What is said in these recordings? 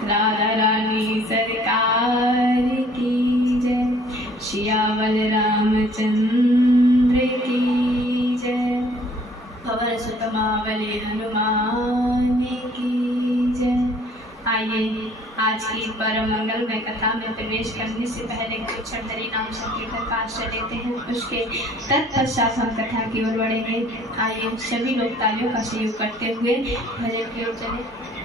राधा रानी सरकार की जय। सियावर रामचंद्र की जय। पवन सुत महाबली हनुमान की जय। आइए आज की परम मंगलमय कथा में प्रवेश करने से पहले कुछ हरि नाम संकीर्तन का आश्रय लेते हैं। उसके तत्पश्चात हम कथा की ओर बढ़ेंगे। आइए सभी लोग तालियों का सहयोग करते हुए भजन की ओर चले।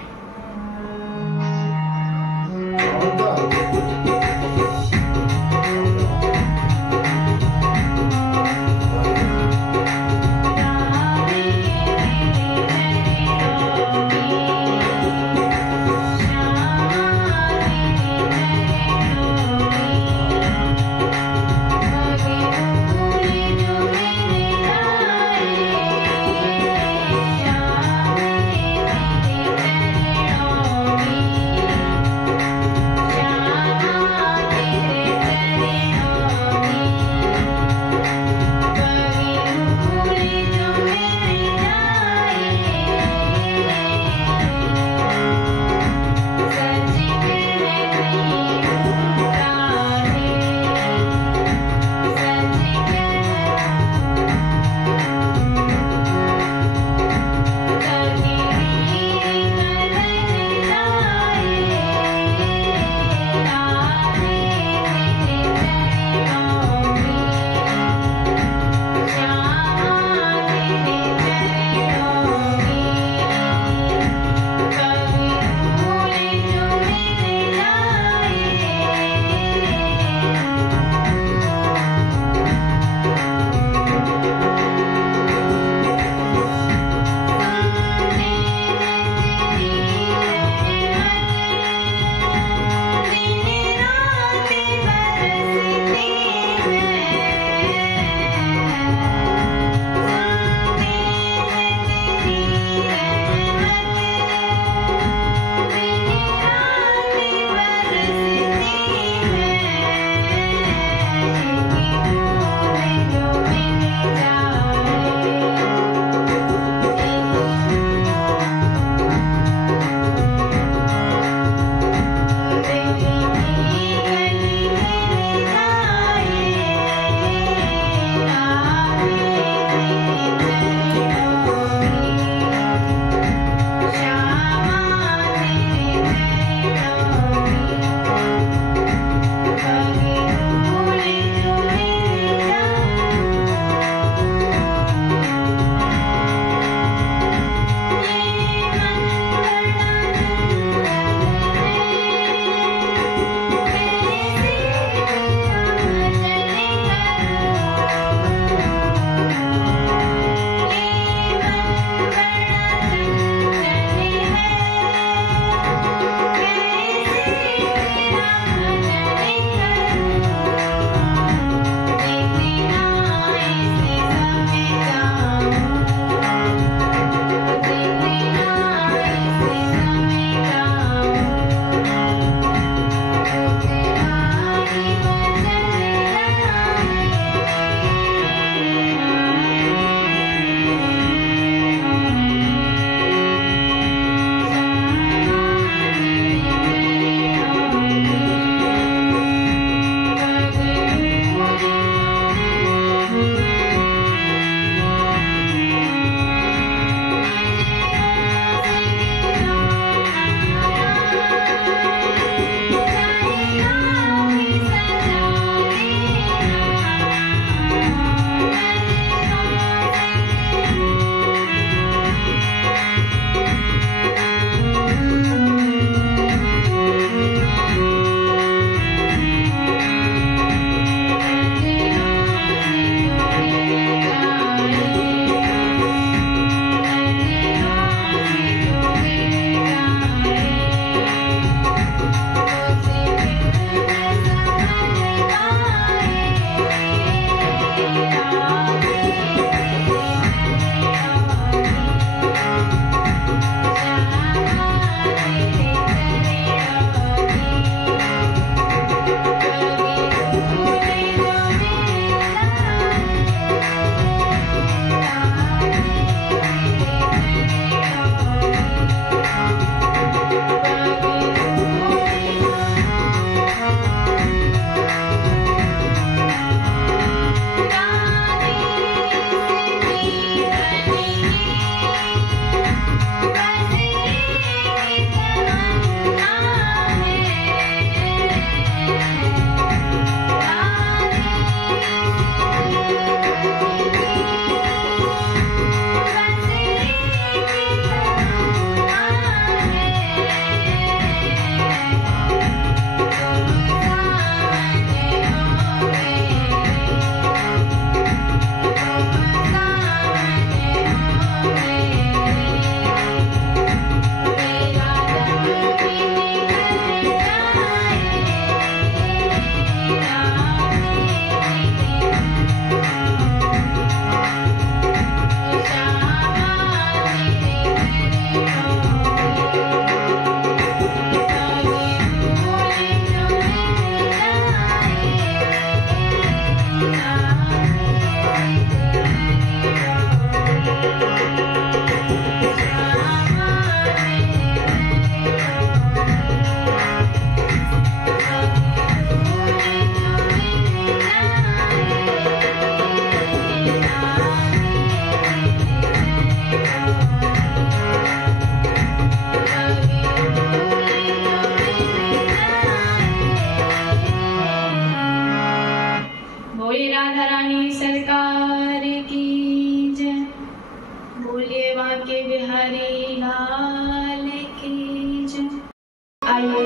आइए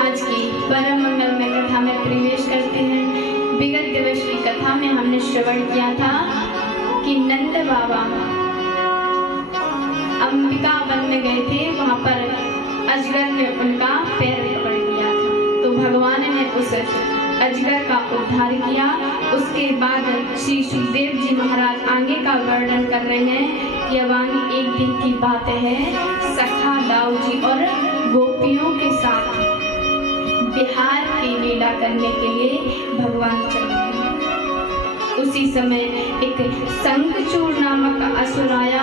आज की परम मंगलमय कथा में प्रवेश करते हैं। विगत दिवस की कथा में हमने श्रवण किया था कि नंद बाबा अंबिका वन में गए थे, वहां पर अजगर ने उनका पैर पकड़ लिया था, तो भगवान ने उस अजगर का उद्धार किया। उसके बाद श्री सुखदेव जी महाराज आगे का वर्णन कर रहे हैं कि अब आगे एक दिन की बात है, सखा दाऊ जी और गोपियों के साथ बिहार की लीला करने के लिए भगवान चले। उसी समय एक शंखचूड़ नामक असुर आया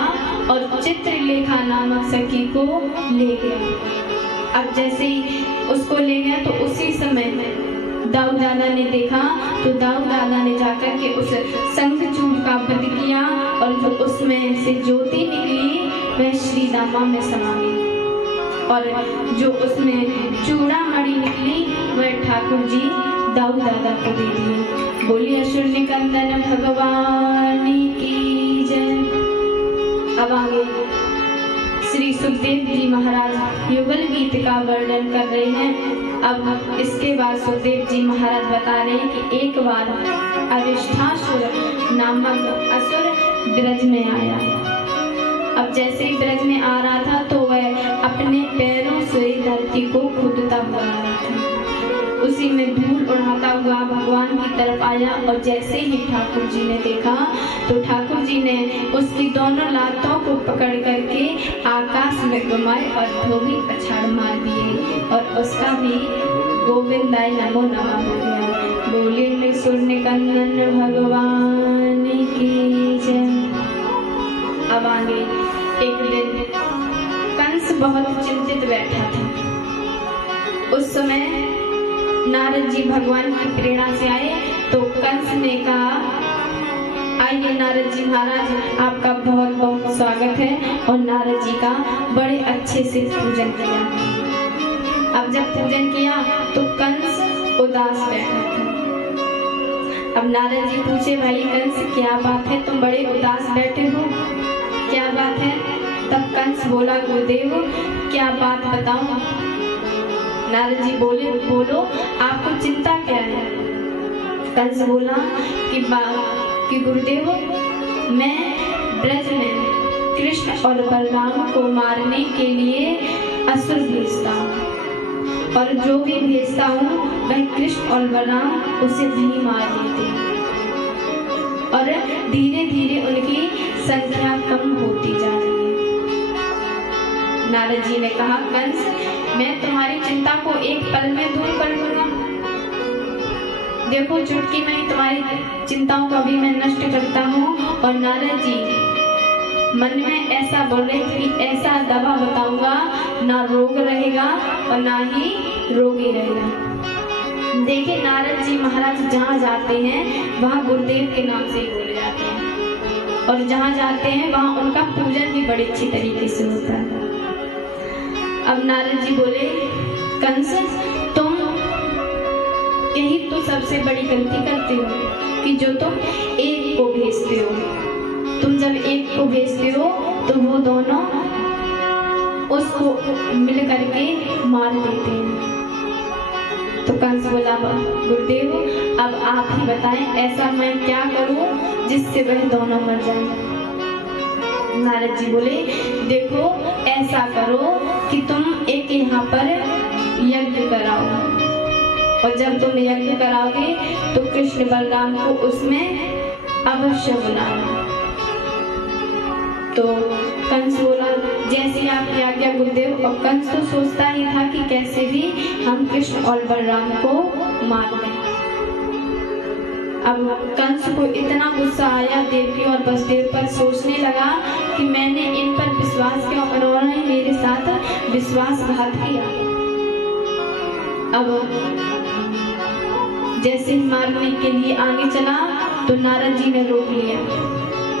और चित्रलेखा नामक सखी को ले गया। अब जैसे ही उसको ले गया तो उसी समय दाऊ दादा ने देखा, तो दाऊ दादा ने जाकर के उस शंखचूड़ का वध किया और जो उसमें से ज्योति निकली वह श्री दामा में समा गई और जो उसमें चूड़ामणि निकली वह ठाकुर जी दाऊ दादा को दे दिए। बोलिए असुर निकंदन भगवान की जय। अब आगे श्री सुखदेव जी महाराज युगल गीत का वर्णन कर रहे हैं। अब इसके बाद सुखदेव जी महाराज बता रहे हैं कि एक बार अरिष्ठासुर नामक असुर ब्रज में आया। अब जैसे ही ब्रज में आ रहा था तो वह अपने पैरों से धरती को खुदता हुआ आ रहा था। उसी में धूल उड़ाता हुआ भगवान की तरफ आया और जैसे ही ठाकुर जी ने देखा तो ठाकुर जी ने उसकी दोनों लातों को पकड़ करके आकाश में घुमाए और धोबी पछाड़ मार दिए और उसका भी गोविंदाय नमो नमः हो गया। बोलिए सुर निकंदन भगवान की जय। अब आगे एक दिन कंस बहुत चिंतित बैठा था। उस समय नारद जी भगवान की प्रेरणा से आए तो कंस ने कहा, आइए नारद जी महाराज, आपका बहुत बहुत स्वागत है। और नारद जी का बड़े अच्छे से पूजन किया। अब जब पूजन किया तो कंस उदास बैठा था। अब नारद जी पूछे, भाई कंस क्या बात है, तुम बड़े उदास बैठे हो, क्या बात है? तब कंस बोला, गुरुदेव क्या बात बताऊं? नारद जी बोले, बोलो आपको चिंता क्या है? कंस बोला कि गुरुदेव मैं ब्रज में कृष्ण और बलराम को मारने के लिए असुर भेजता हूँ और जो भी भेजता हूँ वह कृष्ण और बलराम उसे नहीं मार देते और धीरे धीरे उनकी संख्या कम होती जा रही है। नारद जी ने कहा, कंस मैं तुम्हारी चिंता को एक पल में दूर कर दूंगा। देखो चुटकी में तुम्हारी चिंताओं को भी मैं नष्ट करता हूँ। और नारद जी मन में ऐसा बोल रहे कि ऐसा दवा बताऊंगा ना रोग रहेगा और ना ही रोगी रहेगा। देखिए नारद जी महाराज जहाँ जाते हैं वहाँ गुरुदेव के नाम से ही बोले जाते हैं और जहाँ जाते हैं वहाँ उनका पूजन भी बड़े अच्छी तरीके से होता है। अब नारद जी बोले, कंस तुम यही तो सबसे बड़ी गलती करते हो कि जो तुम एक को भेजते हो। तुम जब एक को भेजते हो तो वो दोनों उसको मिल करके मार देते हैं। तो कंस बोला, गुरुदेव अब आप ही बताएं ऐसा मैं क्या करूं जिससे वह दोनों मर जाएं? नारद जी बोले, देखो ऐसा करो कि तुम एक यहाँ पर यज्ञ कराओ और जब तुम यज्ञ कराओगे तो कृष्ण बलराम को उसमें अवश्य बुलाना। तो कंस बोला, जैसे आपकी आज्ञा गुरुदेव। और कंस तो सोचता ही था कि कैसे भी हम कृष्ण और बलराम को मार दें। अब कंस को इतना गुस्सा आया देवकी और वसुदेव पर, सोचने लगा कि मैंने इन पर विश्वास किया, उन्होंने मेरे साथ विश्वासघात किया। अब जैसे ही मारने के लिए आगे चला तो नारद जी ने रोक लिया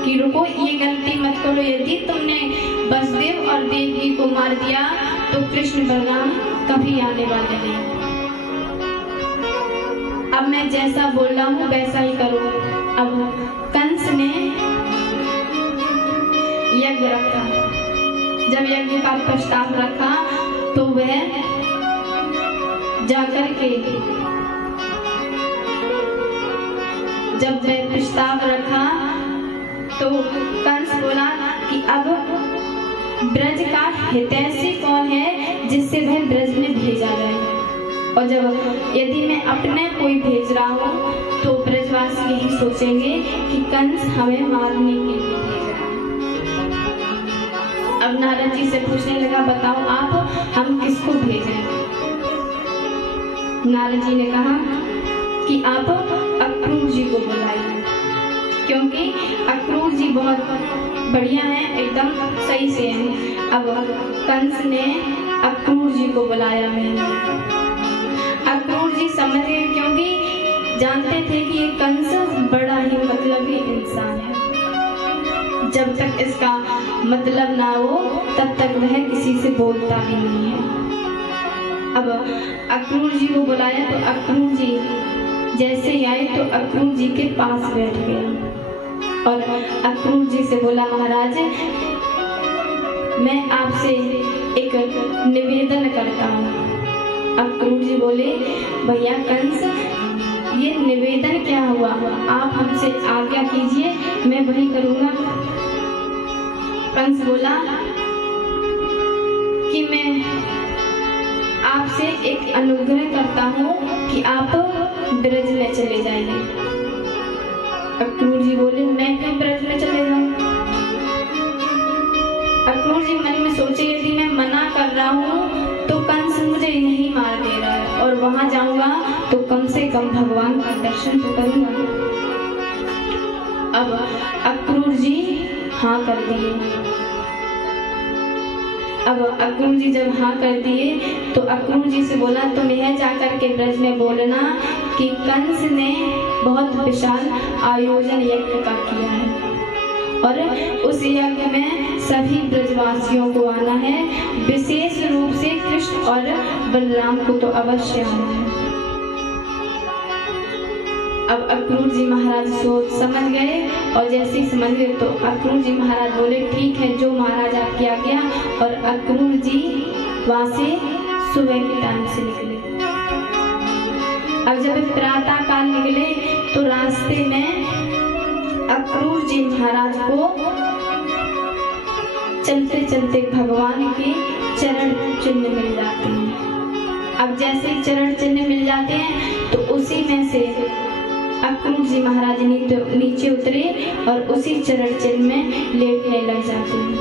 कि रुको, ये गलती मत करो। यदि तुमने वसुदेव और देवकी को मार दिया तो कृष्ण बलराम कभी आने वाले नहीं। अब मैं जैसा बोल रहा हूँ वैसा ही करो। अब कंस ने यज्ञ रखा। जब यज्ञ का प्रस्ताव रखा तो वह वह जाकर के जब वह प्रस्ताव रखा तो कंस बोला कि अब ब्रज का हितैषी कौन है जिससे वह ब्रज में भेजा जाए। और जब यदि मैं अपने कोई भेज रहा हूँ तो ब्रजवासी यही सोचेंगे कि कंस हमें मारने के लिए भेज रहा है। अब नारद जी से पूछने लगा, बताओ आप हम किसको भेजें? नारद जी ने कहा कि आप अक्रूर जी को बुलाइए, क्योंकि अक्रूर जी बहुत बढ़िया हैं, एकदम सही से हैं। अब कंस ने अक्रूर जी को बुलाया है। अक्रूर जी समझ गए, क्योंकि जानते थे कि ये कंस बड़ा ही मतलबी इंसान है। जब तक इसका मतलब ना हो तब तक वह किसी से बोलता भी नहीं है। अब अक्रूर जी को बुलाया तो अक्रूर जी जैसे ही आए तो अक्रूर जी के पास बैठ गया और अक्रूर जी से बोला, महाराज मैं आपसे एक निवेदन करता हूँ। अक्रूर जी बोले, भैया कंस ये निवेदन क्या हुआ? आप हमसे आज्ञा कीजिए, मैं वही करूँगा। कंस बोला कि मैं आपसे एक अनुग्रह करता हूँ कि आप ब्रज में चले जाइए। अक्रूर जी बोले, मैं क्यों ब्रज में चले जाऊँ? अक्रूर जी मन में सोचे, यदि मैं मना कर रहा हूँ तो कंस मुझे यहीं मार दे रहा है और वहां जाऊंगा तो कम से कम भगवान का दर्शन तो करूंगा। अब अक्रूर जी हाँ कर दिए। अब अक्रूर जी जब हाँ कर दिए तो अक्रूर जी से बोला, तुम यह जाकर के ब्रज में बोलना कि कंस ने बहुत विशाल आयोजन यज्ञ का किया है और उस यज्ञ में सभी ब्रजवासियों को आना है, विशेष रूप से कृष्ण और बलराम को तो अवश्य आना है। अब अक्रूर जी महाराज सोच समझ गए और जैसे ही समझ गए तो अक्रूर जी महाराज बोले, ठीक है जो महाराज आपकी आज्ञा। और अक्रूर जी वहां से सुबह के टाइम से निकले। अब जब प्रातः काल निकले तो रास्ते में अक्रूर जी महाराज को चलते चलते भगवान के चरण चिन्ह मिल जाते हैं। अब जैसे चरण चिन्ह मिल जाते हैं तो उसी में से अक्रूर जी महाराज नीचे उतरे और उसी चरण चिन्ह में लेटने लग जाते हैं।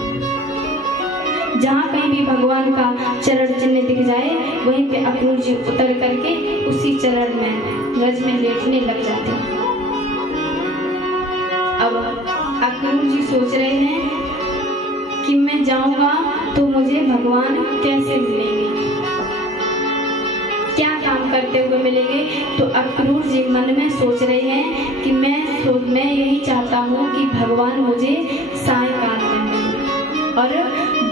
जहाँ कहीं भी भगवान का चरण चिन्ह दिख जाए वहीं पे अक्रूर जी उतर करके उसी चरण में रज में लेटने लग जाते हैं। अब अक्रूर जी सोच रहे हैं कि मैं जाऊंगा तो मुझे भगवान कैसे मिलेंगे, क्या काम करते हुए मिलेंगे। तो अक्रूर जी मन में सोच रहे हैं कि मैं यही चाहता हूँ कि भगवान मुझे सायंकाल में मिले और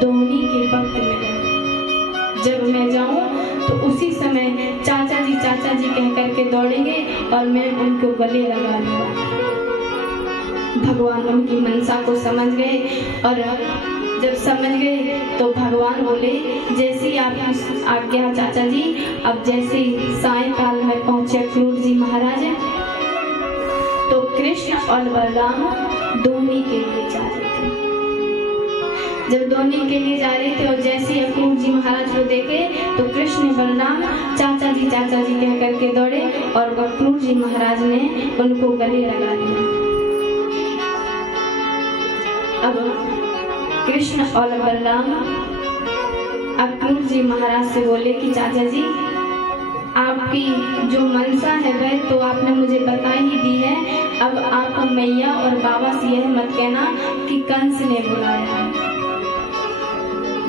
दोहनी के वक्त मिले। जब मैं जाऊं तो उसी समय चाचा जी कह करके दौड़ेंगे और मैं उनको गले लगा लूंगा। भगवान उनकी मनसा को समझ गए और जब समझ गए तो भगवान बोले, जैसी आपकी आज्ञा चाचा जी। अब जैसे सायंकाल में पहुंचे अक्रूर जी महाराज तो कृष्ण और बलराम दोहनी के लिए जा रहे थे। जब दोहनी के लिए जा रहे थे और जैसे ही अक्रूर जी महाराज को देखे तो कृष्ण बलराम चाचा जी कह करके दौड़े और अक्रूर जी महाराज ने उनको गले लगा लिया। अब कृष्ण और बलराम अक्रूर जी महाराज से बोले कि चाचा जी आपकी जो मनसा है वह तो आपने मुझे बता ही दी है। अब आप मैया और बाबा से यह मत कहना कि कंस ने बुलाया है,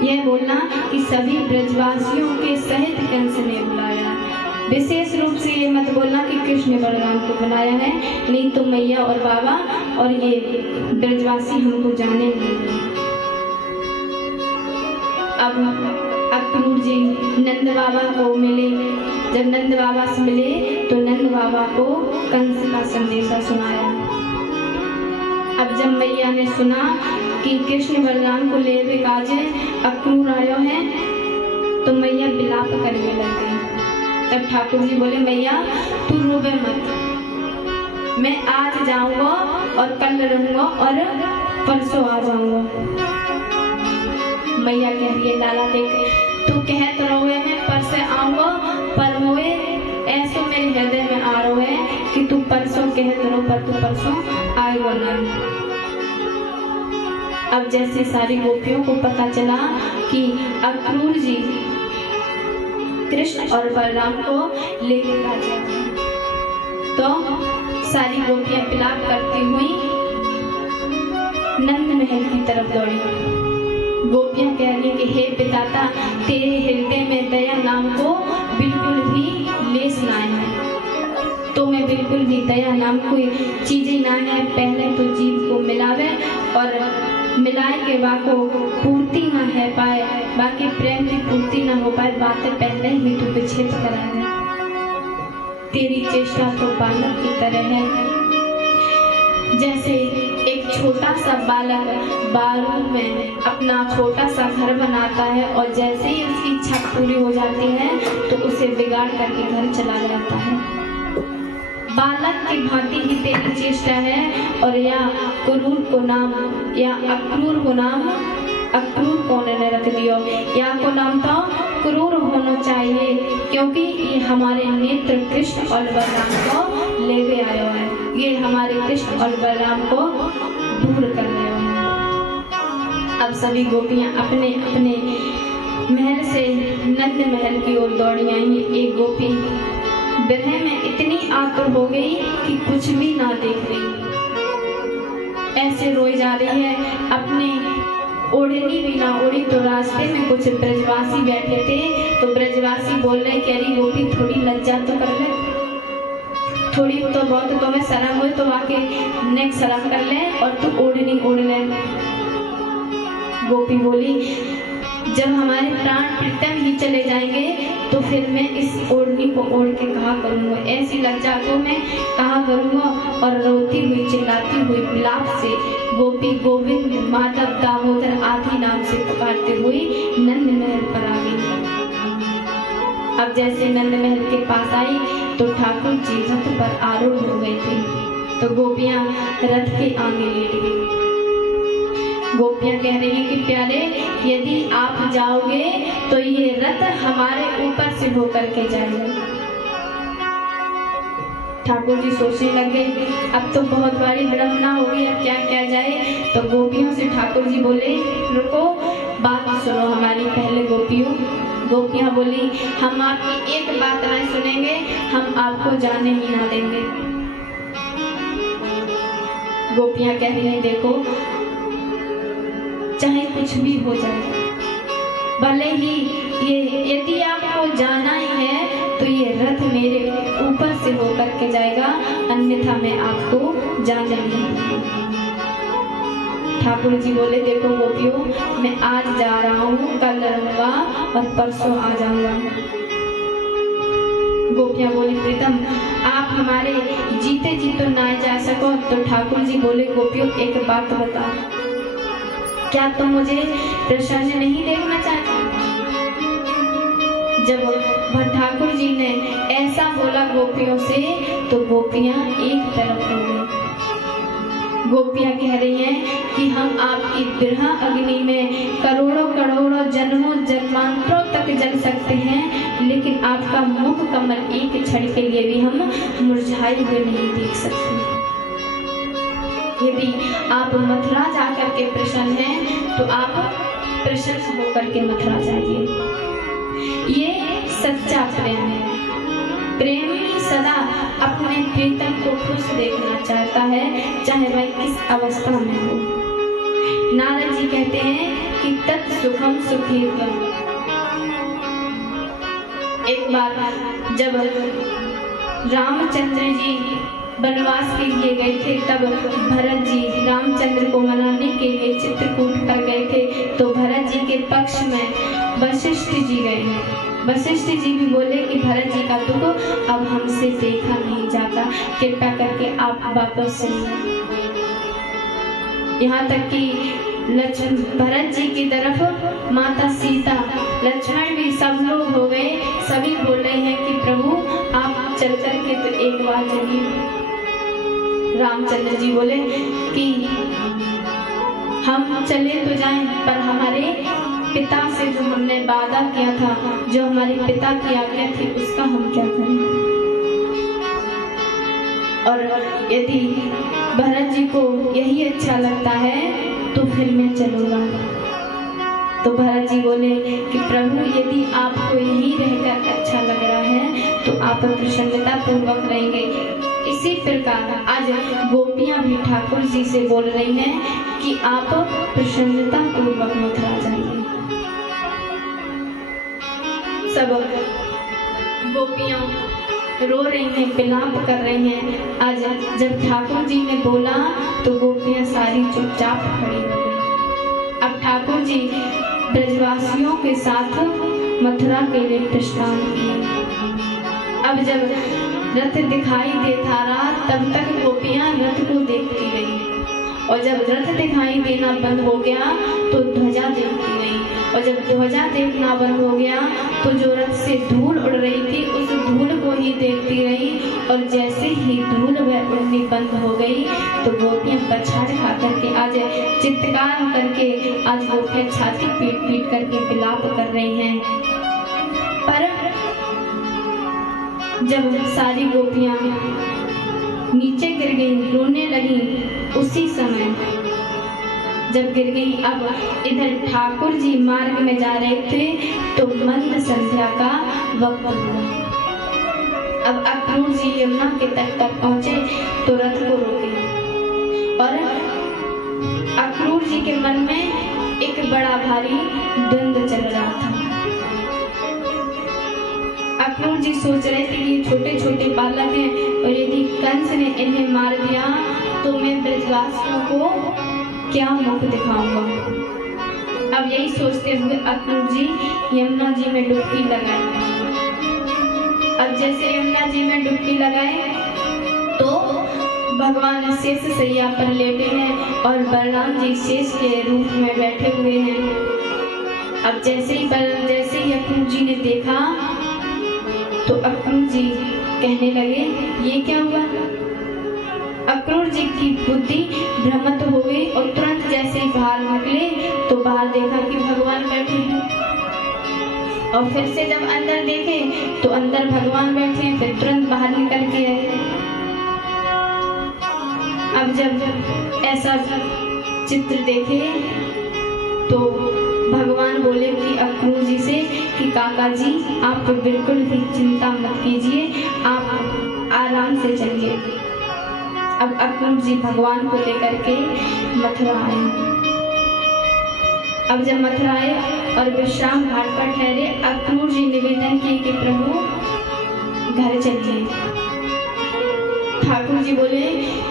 यह बोलना कि सभी ब्रजवासियों के सहित कंस ने बुलाया है। विशेष रूप से ये मत बोलना कि कृष्ण बलराम को बुलाया है, नहीं तो मैया और बाबा और ये ब्रजवासी हमको जाने नहीं। अब अक्रूर जी नंद बाबा को मिले। जब नंद बाबा से मिले तो नंद बाबा को कंस का संदेशा सुनाया। अब जब मैया ने सुना कि कृष्ण बलराम को लेवे काजे अक्रूर आयो है तो मैया विलाप करने लग गई। तब ठाकुर जी बोले मैया तू रोवे मत, मैं आज जाऊंगा और कल रहूंगा और परसों आ जाऊंगा। मैया कह रही है लाला देख तू कहत रोवे मैं परसों आऊंगा, पर मोए ऐसे मेरे हृदय में आ रहा है कि तू परसों कहत रहो पर तू परसों आएगा नहीं। अब जैसे सारी गोपियों को पता चला कि अक्रूर जी कृष्ण और बलराम को लेके आ जाए, तो सारी गोपियां विलाप करती हुई नंद महल की तरफ दौड़ी। गोपियां कह रही कि हे पिताता तेरे हृदय में दया नाम को बिल्कुल भी लेस ना है, तो मैं बिल्कुल भी दया नाम कोई चीज ही ना है। पहले तो जीव को मिलावे और मिलाए के वाको पूर्ति ना है पाए, बाकी प्रेम की पूर्ति ना हो पाए, बातें पहले ही तू विच्छेद कराए। तेरी चेष्टा तो बालक की तरह है, जैसे एक छोटा सा बालक बारूद में अपना छोटा सा घर बनाता है और जैसे ही उसकी इच्छा पूरी हो जाती है तो उसे बिगाड़ करके घर चला जाता है। बालक की भांति ही तेरी चेष्टा है। और या क्रूर को नाम या अक्रूर को नाम अक्रूर कौन ने रख दियो, या को नाम तो क्रूर होना चाहिए, क्योंकि ये हमारे नेत्र कृष्ण और बलराम को लेके आयो है, ये हमारे कृष्ण और बलराम को दूर कर रहे हैं। अब सभी गोपियां अपने अपने महल से नंद महल की ओर दौड़ी आई। एक गोपी विरह में इतनी आतुर हो गई कि कुछ भी ना देख रही, ऐसे रोई जा रही है, अपने ओढ़नी भी ना ओढ़ी। तो रास्ते में कुछ ब्रजवासी बैठे थे, तो ब्रजवासी बोल रहे कह रही गोपी थोड़ी लज्जा तो कर ले, थोड़ी तो बहुत तुम्हें शर्म हो तो आके नेक शर्म कर ले और तू ओढ़नी ओढ़ ले। गोपी बोली जब हमारे प्राण प्रीतम ही चले जाएंगे तो फिर मैं इस ओढ़नी को ओढ़ के कहा करूंगा, ऐसी लज्जा को मैं कहा करूंगा। और रोती हुई चिल्लाती हुई विलाप से गोपी गोविंद माधव दामोदर आदि नाम से पुकारते हुए नंद महल पर आ गई। अब जैसे नंद महल के पास आई तो ठाकुर जी रथ पर आरूढ़ हो गए थे, तो गोपियां रथ के आगे लेट गई। गोपियां कह रही हैं कि प्यारे यदि आप जाओगे तो ये रथ हमारे ऊपर से होकर के जाएगा। ठाकुर जी सोचने लगे अब तो बहुत बड़ी विडंबना हो गई, अब क्या किया जाए। तो गोपियों से ठाकुर जी बोले रुको बात सुनो हमारी पहले गोपियों। गोपियां बोली हम आपकी एक बात नहीं सुनेंगे, हम आपको जाने ही ना देंगे। गोपियां कह रही हैं देखो चाहे कुछ भी हो जाए, भले ही ये यदि आपको जाना ही है तो ये रथ मेरे ऊपर से होकर के जाएगा, अन्यथा मैं आपको जाने नहीं दूंगी। ठाकुर जी बोले देखो गोपियों मैं आज जा रहा हूँ, कल रहूंगा और परसों आ जाऊंगा। गोपियां बोली प्रीतम आप हमारे जीते जी तो ना जा सको। तो ठाकुर जी बोले गोपियों एक बात बता, क्या तुम मुझे प्रसन्न नहीं देखना चाहती? जब ठाकुर जी ने ऐसा बोला गोपियों से तो गोपियां एक तरफ हो गई। गोपियां कह रही हैं कि हम आपकी विरह अग्नि में करोड़ों करोड़ों जन्मों जन्मांतरों तक जल सकते हैं, लेकिन आपका मुख कमल एक क्षण के लिए भी हम मुरझाए हुए नहीं देख सकते। यदि आप मथुरा जाकर के प्रसन्न हैं तो आप प्रसन्न होकर के मथुरा जाइए। ये सच्चा प्रेम है। प्रेमी सदा अपने प्रीतम को खुश देखना चाहता है, चाहे वह किस अवस्था में हो। नारद जी कहते हैं कि तत् सुखम सुखीर्घम। एक बार जब रामचंद्र जी वनवास के लिए गए थे तब भरत जी रामचंद्र को मनाने के लिए चित्रकूट पर गए थे। तो भरत जी के पक्ष में वशिष्ठ जी गए। वशिष्ठ जी भी बोले कि भरत जी का दुख अब हमसे देखा नहीं जाता, कृपा करके आप वापस चलिए। यहाँ तक कि भरत जी की तरफ माता सीता, लक्ष्मण भी सब लोग हो गए। सभी बोल रहे हैं कि प्रभु आप चल कर के तो एक बार चलिए। रामचंद्र जी बोले कि हम चले तो जाएं, पर हमारे पिता से जो हमने वादा किया था, जो हमारे पिता की आज्ञा थी, उसका हम क्या करें। और यदि भरत जी को यही अच्छा लगता है तो फिर मैं चलूंगा। तो भरत जी बोले कि प्रभु यदि आपको यही रहकर अच्छा लग रहा है तो आप प्रसन्नता पूर्वक रहेंगे। इसी प्रकार आज गोपियां भी ठाकुर जी से बोल रही हैं कि आप प्रसन्नता पूर्वक मथुरा जाइए। सब गोपियां रो रही हैं, विलाप कर रही हैं। आज जब ठाकुर जी ने बोला तो गोपियां सारी चुपचाप खड़ी हो गई। अब ठाकुर जी ब्रजवासियों के साथ मथुरा के लिए प्रस्थान किए। अब जब रथ दिखाई देता रहा तब तक गोपियां रथ को देखती रही, और जब रथ दिखाई देना बंद हो गया तो ध्वजा देखती रही, और जब ध्वजा देखना बंद हो गया तो जो रथ से धूल उड़ रही थी उस धूल को ही देखती रही। और जैसे ही धूल वह उड़नी बंद हो गई तो गोपियां पछाड़ खा करके आज चित्कार करके आज गोपियां छाती पीट पीट करके विलाप कर रही हैं। पर जब सारी गोपियां नीचे गिर गई, रोने लगी, उसी समय जब गिर गई, अब इधर ठाकुर जी मार्ग में जा रहे थे तो मंद संध्या का वक्त हुआ। अब अक्रूर जी यमुना के तट तक पहुंचे तो रथ को रोके, और अक्रूर जी के मन में एक बड़ा भारी द्वंद्व चल रहा था। अक्रूर जी सोच रहे थे कि छोटे छोटे बालक हैं और यदि कंस ने इन्हें मार दिया तो मैं ब्रजवासियों को क्या मुख दिखाऊंगा। अब यही सोचते हुए अक्रूर जी यमुना जी में डुबकी लगाए। अब जैसे यमुना जी में डुबकी लगाए तो भगवान शेष सैया पर लेटे हैं और बलराम जी शेष के रूप में बैठे हुए हैं। अब जैसे ही अक्रूर जी ने देखा तो अक्रूर जी कहने लगे ये क्या हुआ। अक्रूर जी की बुद्धि भ्रमित हो गई और तुरंत जैसे ही बाहर निकले तो बाहर देखा कि भगवान बैठे हैं, और फिर से जब अंदर देखे तो अंदर भगवान बैठे हैं, फिर तुरंत बाहर निकल के आए। अब जब ऐसा चित्र देखे तो भगवान बोले कि अक्रूर जी से कि काका जी आप बिल्कुल भी चिंता मत कीजिए, आप आराम से चलिए। अब अक्रूर जी भगवान को लेकर के मथुरा आए। अब जब मथुरा आए और विश्राम घाट पर ठहरे, अक्रूर जी निवेदन किए कि प्रभु घर चलिए। ठाकुर जी बोले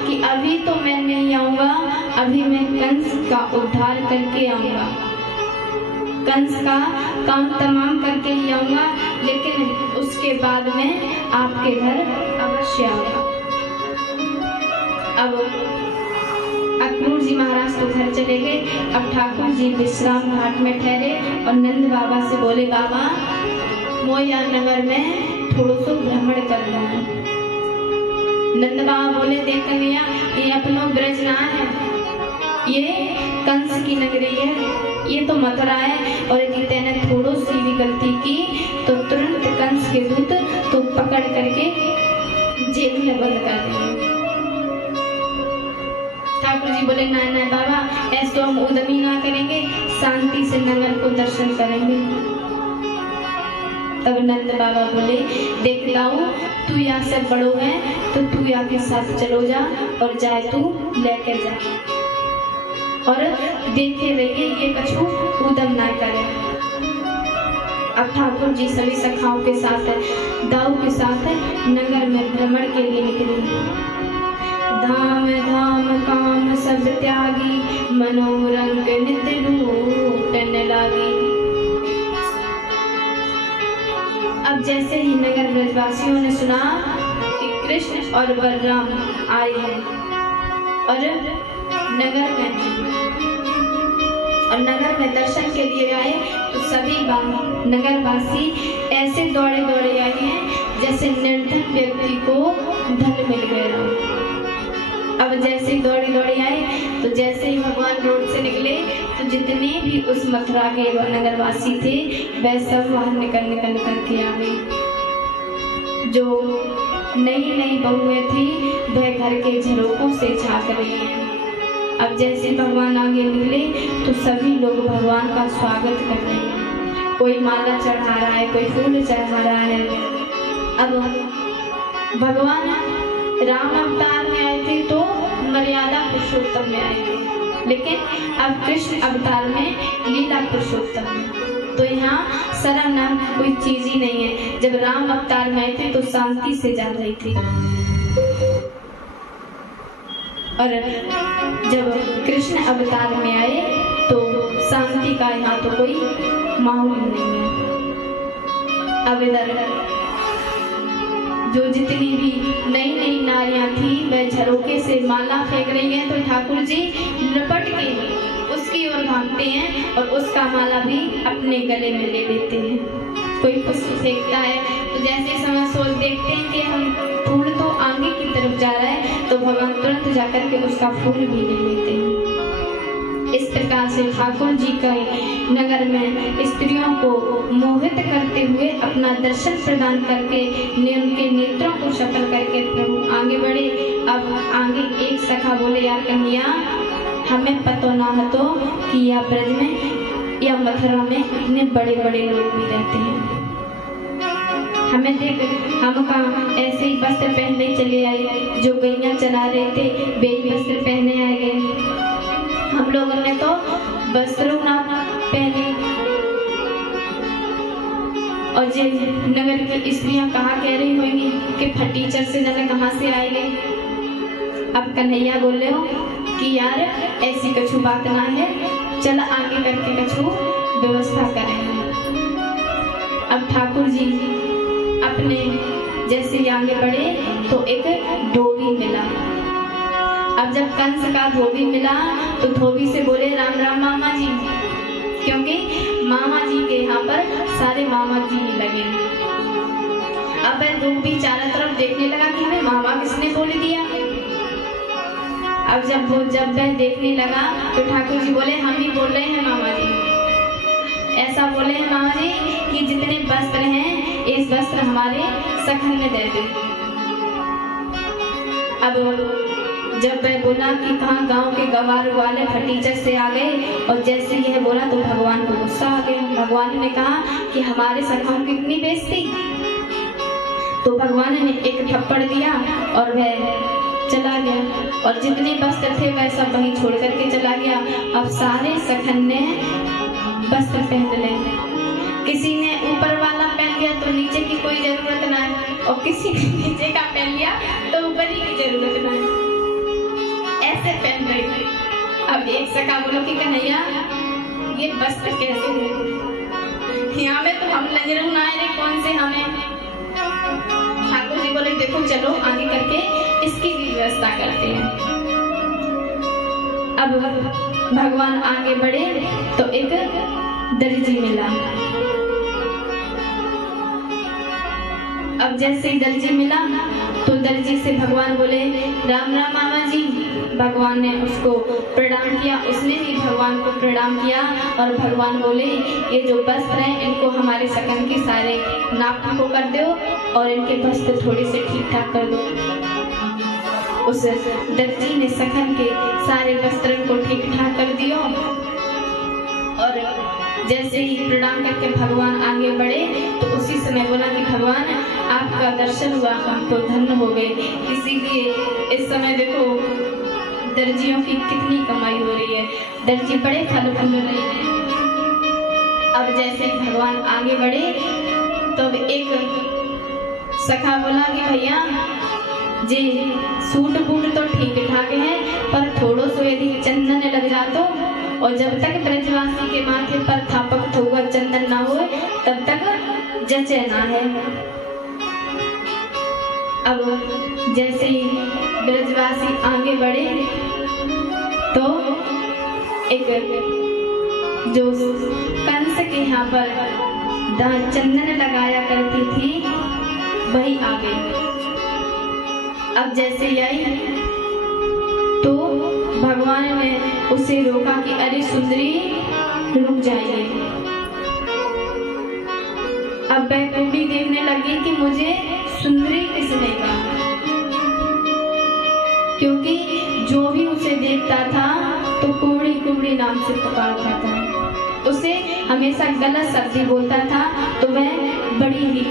कि अभी तो मैं नहीं आऊंगा, अभी मैं कंस का उद्धार करके आऊंगा, कंस का काम तमाम करके ही आऊंगा, लेकिन उसके बाद में आपके घर अवश्य आऊंगा। अब अक्रूर जी महाराज तो घर चले गए। अब ठाकुर जी विश्राम घाट में ठहरे और नंद बाबा से बोले बाबा मोया नगर में थोड़ा सा भ्रमण करना है। नंद बाबा बोले देख कन्हैया ये अपनो ब्रज ना है, ये कंस की नगरी है, ये तो मथुरा है, और यदि तेने थोड़ा सी भी गलती की तो तुरंत कंस के दूत तो पकड़ करके जेल में बंद कर देंगे। ठाकुर जी बोले ना ना बाबा ऐसे हम उद्यमी ना करेंगे, शांति से नगर को दर्शन करेंगे। तब नंद बाबा बोले देख लाऊ तू यहाँ से बड़ो है तो तू यहाँ के साथ चलो जा, और जाए तू लेकर जा, और देखे रहिए ये कछु उदम ना करे। अब ठाकुर जी सभी सखाओं के साथ दाऊ के साथ नगर में भ्रमण के लिए निकले। धाम धाम काम सब त्यागी, मनोरंग नित लूटन लागी। अब जैसे ही नगर ब्रजवासियों ने सुना कि कृष्ण और बलराम आए हैं और नगर में और नगर में दर्शन के लिए आए तो सभी नगरवासी ऐसे दौड़े दौड़े आए हैं जैसे निर्धन व्यक्ति को धन मिल गया। अब जैसे ही दौड़े दौड़े आए तो जैसे ही भगवान रोड से निकले तो जितने भी उस मथुरा के नगरवासी थे वह सब वहां निकल के आ गए। जो नई नई बहुएं थी वह घर के झरोकों से झांक रही हैं। अब जैसे भगवान आगे निकले तो सभी लोग भगवान का स्वागत कर रहे हैं। कोई माला चढ़ा रहा है, कोई फूल चढ़ा रहा है। अब भगवान राम अवतार में आए थे तो मर्यादा पुरुषोत्तम में आए थे, लेकिन अब कृष्ण अवतार में लीला पुरुषोत्तम में। तो यहाँ शर्म नाम कोई चीज ही नहीं है। जब राम अवतार में आए थे तो शांति से जा रही थी, और जब कृष्ण अवतार में आए तो शांति का यहाँ तो कोई माहौल नहीं है। अब इधर जो जितनी भी नई नई नारियां थी वह झरोके से माला फेंक रही हैं, तो ठाकुर जी लपट के उसकी ओर भागते हैं और उसका माला भी अपने गले में ले लेते हैं। कोई पुष्प फेंकता है तो जैसे समय सोच देखते हैं कि हम फूल तो आगे की तरफ जा रहा है तो भगवान तुरंत जाकर के उसका फूल भी ले लेते हैं। इस प्रकार से ठाकुर जी के नगर में स्त्रियों को मोहित करते हुए अपना दर्शन प्रदान करके उनके नेत्रों को सफल करके प्रभु आगे बढ़े। अब आगे एक सखा बोले, यार कन्हैया हमें पता ना है तो कि या ब्रज में या मथुरा में इतने बड़े बड़े लोग भी रहते हैं। हमें देख हम कहाँ ऐसे ही वस्त्र पहनने चले आए, जो गैया चला रहे थे वे वस्त्र पहने आ गए। हम लोगों ने तो वस्त्रों ना पहने, और जो नगर की स्त्रियां कहा कह रही होंगी कि फटीचर से जाने कहाँ से आएंगे। अब कन्हैया बोले हो कि यार ऐसी कछु बात ना है, चल आगे करके कछु व्यवस्था करेंगे। अब ठाकुर जी अपने जैसे आगे बढ़े तो एक धोबी मिला। अब जब कंस का धोबी मिला तो धोबी से बोले, राम राम मामा जी, क्योंकि मामा जी के यहाँ पर सारे मामा जी ही लगे। अब धोबी चारों तरफ देखने लगा कि हमें मामा किसने बोल दिया। अब जब वह देखने लगा तो ठाकुर जी बोले, हम ही बोल रहे हैं मामा जी। ऐसा बोले हैं मामा जी कि जितने वस्त्र हैं इस वस्त्र हमारे सखन में दे दे। अब जब वह बोला कि कहाँ गांव के गवार वाले फटीचर से आ गए, और जैसे यह बोला तो भगवान को गुस्सा आ गया। भगवान ने कहा कि हमारे सखाओं की इतनी बेइज्जती। तो भगवान ने एक थप्पड़ दिया और वह चला गया, और जितने वस्त्र थे वह सब वहीं छोड़ करके चला गया। अब सारे सखन ने वस्त्र पहन ले, किसी ने ऊपर वाला पहन लिया तो नीचे की कोई जरूरत ना है, और किसी ने नीचे का पहन लिया तो ऊपर ही की जरूरत ना है, ऐसे पहन रही थी। अब एक सखा बोलो कि कन्हैया ये वस्त्र कैसे है, यहाँ में तो हम नजर ना आए, कौन से हमें। ठाकुर जी बोले, देखो चलो आगे करके इसकी भी व्यवस्था करते हैं। अब भगवान आगे बढ़े तो एक दर्जी मिला। अब जैसे ही दर्जी मिला तो दर्जी से भगवान बोले, राम राम मामा जी। भगवान ने उसको प्रणाम किया, उसने भी भगवान को प्रणाम किया, और भगवान बोले, ये जो वस्त्र हैं इनको हमारे सकन के सारे नाप को कर दो और इनके वस्त्र थोड़े से ठीक ठाक कर दो। उस दर्जी ने सकन के सारे वस्त्र को ठीक ठाक कर दिया, और जैसे ही प्रणाम करके भगवान आगे बढ़े तो उसी समय बोला कि भगवान आपका दर्शन हुआ, हम तो धन्य हो गए। इसीलिए इस समय देखो दर्जियों की कितनी कमाई हो रही है, दर्जी बड़े फल फूल रहे हैं। अब जैसे भगवान आगे बढ़े तो एक सखा बोला कि भैया जी सूट बूट तो ठीक ठाक है, पर थोड़ो सो यदि चंदन लग जातो, और जब तक ब्रजवासी के माथे पर थापक थोगा चंदन ना हो तब तक जचे ना है। अब जैसे ही ब्रजवासी आगे बढ़े तो एक जो कंस के यहाँ पर चंदन लगाया करती थी वही आ गई। अब जैसे आई तो भगवान ने उसे रोका कि अरे सुंदरी रुक जाइए। अब वह कुड़ी देखने लगी कि मुझे सुंदरी किसने कहा, क्योंकि जो भी उसे देखता था तो कुड़ी कुड़ी नाम से पुकारता था, उसे हमेशा गलत शब्द बोलता था तो वह बड़ी ही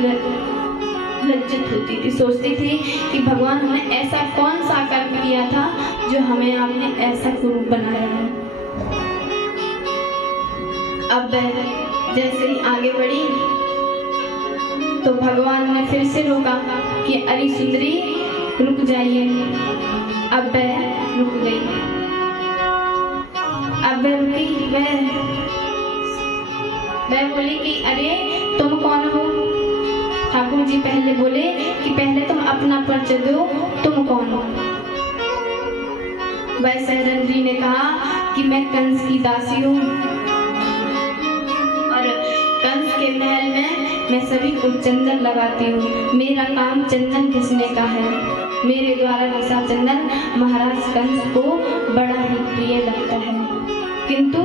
लज्जित होती थी। सोचती थी कि भगवान हमने ऐसा कौन सा कर्म किया था जो हमें आपने ऐसा कुरूप बनाया है। अब जैसे ही आगे बढ़ी तो भगवान ने फिर से रोका कि अरे सुंदरी रुक जाइए। अब वह रुक गई। अब वह रुकी, वह बोली कि अरे तुम कौन हो। ठाकुर जी पहले बोले कि पहले तुम अपना परिचय दो, तुम कौन हो। वह सहरंजी ने कहा कि मैं कंस की दासी हूँ और कंस के महल में मैं सभी को चंदन लगाती हूँ। मेरा काम चंदन घिसने का है। मेरे द्वारा घिसा चंदन महाराज कंस को बड़ा ही प्रिय लगता है, किंतु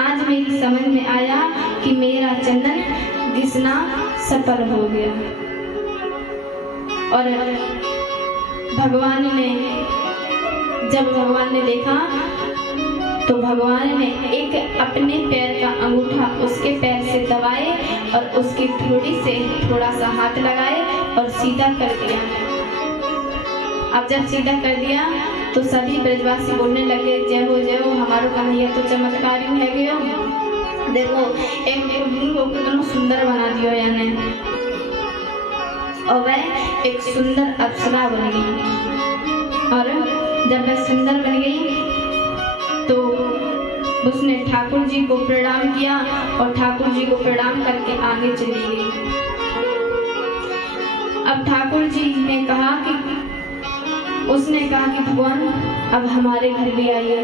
आज मेरी समझ में आया कि मेरा चंदन घिसना सफल हो गया। और जब भगवान ने देखा तो भगवान ने एक अपने पैर का अंगूठा उसके पैर से दबाए और उसकी ठोड़ी से थोड़ा सा हाथ लगाए और सीधा कर दिया। अब जब सीधा कर दिया तो सभी ब्रजवासी बोलने लगे, जय हो हमारो कन्हैया तो चमत्कारी है गयो। देखो एक को कितना सुंदर बना दियो यानी। और वह एक सुंदर अप्सरा बन गई। और जब वह सुंदर बन गई तो उसने ठाकुर जी को प्रणाम किया और ठाकुर जी को प्रणाम करके आगे चली गई। अब ठाकुर जी ने कहा कि भगवान अब हमारे घर भी आइए।